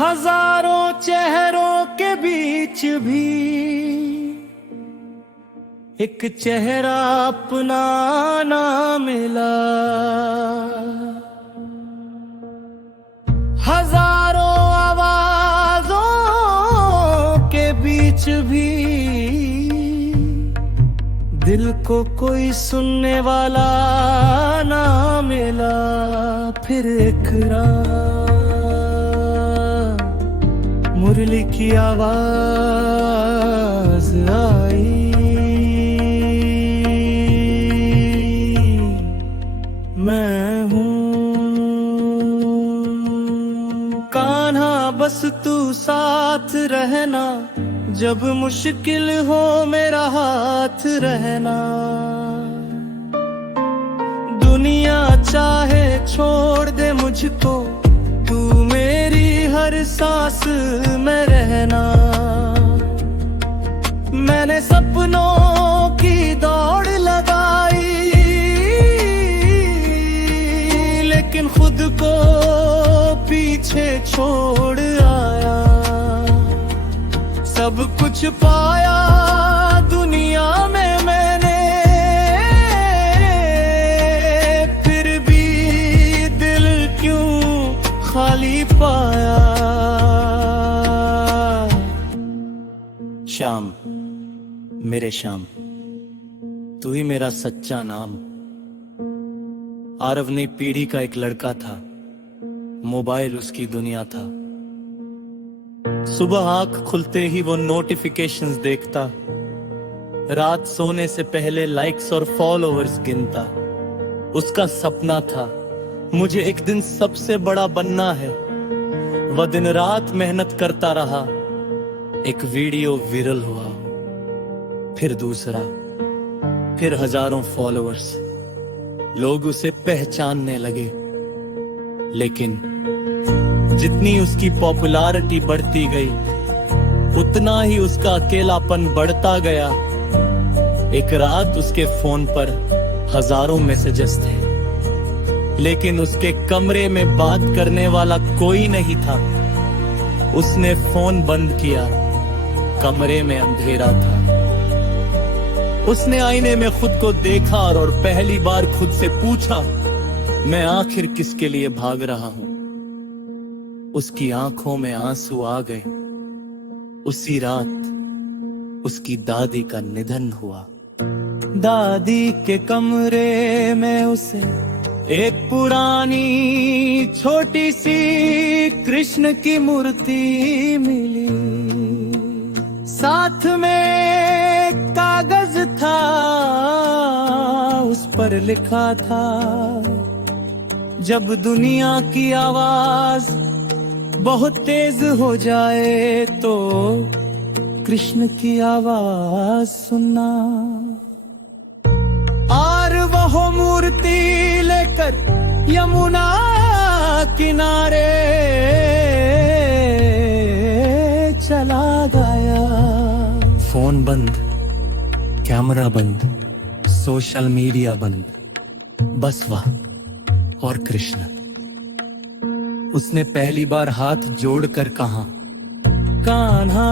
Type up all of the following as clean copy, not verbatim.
हजारों चेहरों के बीच भी एक चेहरा अपना ना मिला। हजारों आवाजों के बीच भी दिल को कोई सुनने वाला ना मिला। फिर एक रात मुरली की आवाज आई, मैं हूँ कान्हा, बस तू साथ रहना, जब मुश्किल हो मेरा हाथ रहना। दुनिया चाहे छोड़ दे मुझको, तू मेरी हर सांस में रहना। मैंने सपनों की दौड़ लगाई, लेकिन खुद को पीछे छोड़ आया। सब कुछ पाया दुनिया में मैंने, फिर भी दिल क्यों खाली पाया। श्याम, मेरे श्याम, तू ही मेरा सच्चा नाम। आरव नई पीढ़ी का एक लड़का था, मोबाइल उसकी दुनिया था। सुबह आंख खुलते ही वो नोटिफिकेशंस देखता, रात सोने से पहले लाइक्स और फॉलोअर्स गिनता। उसका सपना था मुझे एक दिन सबसे बड़ा बनना है। वह दिन रात मेहनत करता रहा, एक वीडियो वायरल हुआ, फिर दूसरा, फिर हजारों फॉलोअर्स। लोग उसे पहचानने लगे, लेकिन जितनी उसकी पॉपुलैरिटी बढ़ती गई, उतना ही उसका अकेलापन बढ़ता गया। एक रात उसके फोन पर हजारों मैसेजेस थे, लेकिन उसके कमरे में बात करने वाला कोई नहीं था। उसने फोन बंद किया, कमरे में अंधेरा था। उसने आईने में खुद को देखा और पहली बार खुद से पूछा, मैं आखिर किसके लिए भाग रहा हूं। उसकी आंखों में आंसू आ गए। उसी रात उसकी दादी का निधन हुआ। दादी के कमरे में उसे एक पुरानी छोटी सी कृष्ण की मूर्ति मिली। साथ में कागज था, उस पर लिखा था, जब दुनिया की आवाज बहुत तेज हो जाए तो कृष्ण की आवाज सुनना। और वह मूर्ति लेकर यमुना किनारे चला गया। फोन बंद, कैमरा बंद, सोशल मीडिया बंद, बस वह और कृष्ण। उसने पहली बार हाथ जोड़कर कहा, कान्हा।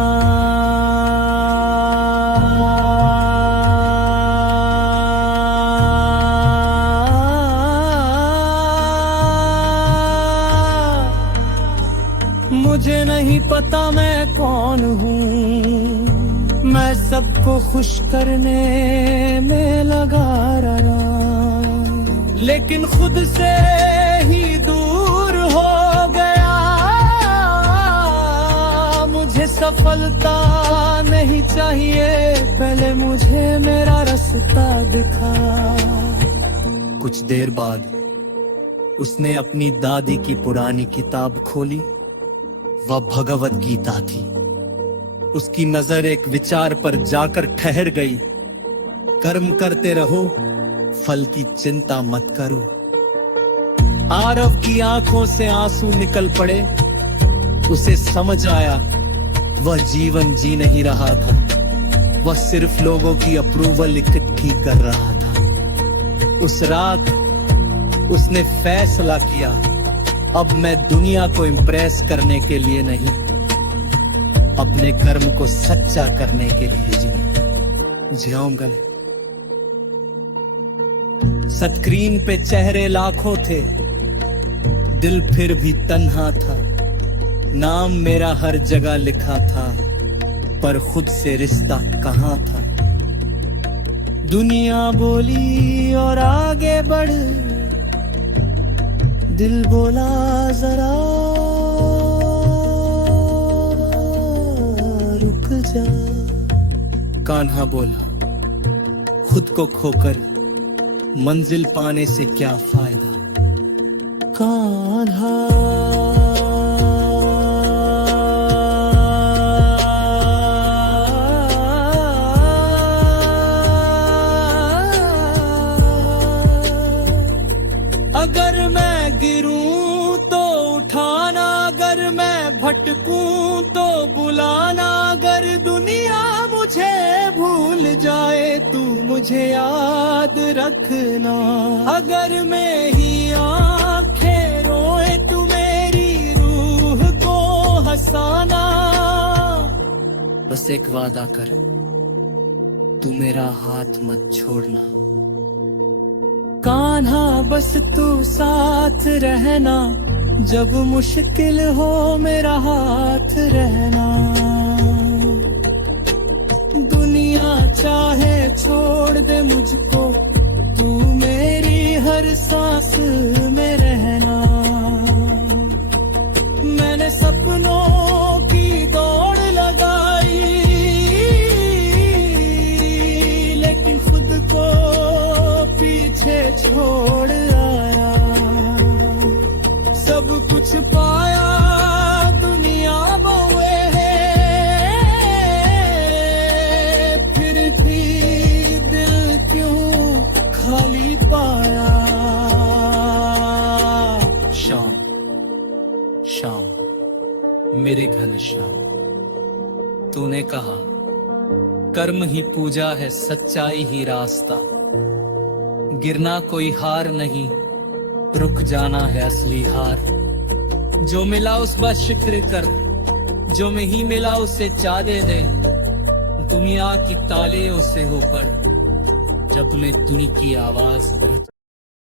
मुझे नहीं पता मैं कौन हूँ, मैं सबको खुश करने में लगा रहा, लेकिन खुद से ही दूर हो गया। मुझे सफलता नहीं चाहिए, पहले मुझे मेरा रास्ता दिखा। कुछ देर बाद उसने अपनी दादी की पुरानी किताब खोली। वह भगवत गीता थी। उसकी नजर एक विचार पर जाकर ठहर गई, कर्म करते रहो, फल की चिंता मत करो। आरव की आंखों से आंसू निकल पड़े। उसे समझ आया वह जीवन जी नहीं रहा था, वह सिर्फ लोगों की अप्रूवल इकट्ठी कर रहा था। उस रात उसने फैसला किया, अब मैं दुनिया को इम्प्रेस करने के लिए नहीं, अपने कर्म को सच्चा करने के लिए जीऊंगा। स्क्रीन पे चेहरे लाखों थे, दिल फिर भी तन्हा था। नाम मेरा हर जगह लिखा था, पर खुद से रिश्ता कहाँ था। दुनिया बोली और आगे बढ़, दिल बोला जरा रुक जा। कान्हा बोला, खुद को खोकर मंजिल पाने से क्या फायदा। कान्हा अगर मैं गिरूं तो उठाना, अगर मैं भटकूं तो बुलाना, अगर दुनिया मुझे भूल जाए तू मुझे याद रखना। अगर मैं ही आंखें रोए तू मेरी रूह को हंसाना। बस एक वादा कर, तू मेरा हाथ मत छोड़ना। कान्हा बस तू साथ रहना, जब मुश्किल हो मेरा हाथ रहना। दुनिया चाहे छोड़ दे मुझको, तू मेरी हर सांस में रहना। मैंने सपनों की दौड़ लगाई, लेकिन खुद को पीछे छोड़ आया। सब कुछ पाया दुनिया बोए है, फिर भी दिल क्यों खाली पाया। शाम शाम मेरे घनश्याम, तूने कहा कर्म ही पूजा है, सच्चाई ही रास्ता। गिरना कोई हार नहीं, रुक जाना है असली हार। जो मिला उस पर शुक्र कर, जो नहीं मिला उसे चादे दे। दुनिया की ताले उसे ऊपर, जब तूने दुनिया की आवाज पर